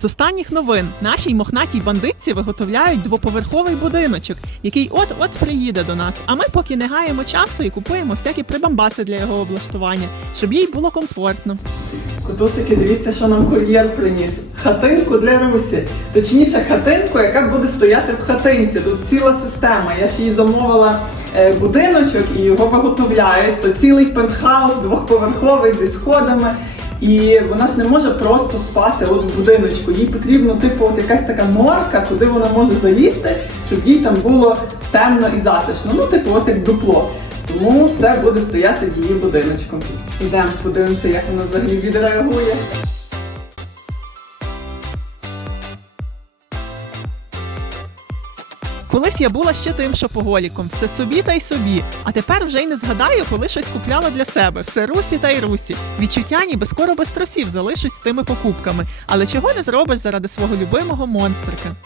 З останніх новин нашій мохнатій бандитці виготовляють двоповерховий будиночок, який от-от приїде до нас. А ми поки не гаємо часу і купуємо всякі прибамбаси для його облаштування, щоб їй було комфортно. Котусики, дивіться, що нам кур'єр приніс. Хатинку для Русі. Точніше, хатинку, яка буде стояти в хатинці. Тут ціла система. Я ж їй замовила е, будиночок і його виготовляють. То цілий пентхаус двохповерховий зі сходами. І вона ж не може просто спати от в будиночку. Їй потрібно, типу, от якась така норка, куди вона може залізти, щоб їй там було темно і затишно. Ну, типу, от як дупло. Тому це буде стояти в її будиночку. Ідемо, подивимося, як воно взагалі відреагує. Колись я була ще тим шопоголіком, все собі та й собі. А тепер вже й не згадаю, коли щось купляла для себе. Все русі та й русі. Відчуття ніби скоро без тросів залишусь з тими покупками. Але чого не зробиш заради свого любимого монстрика?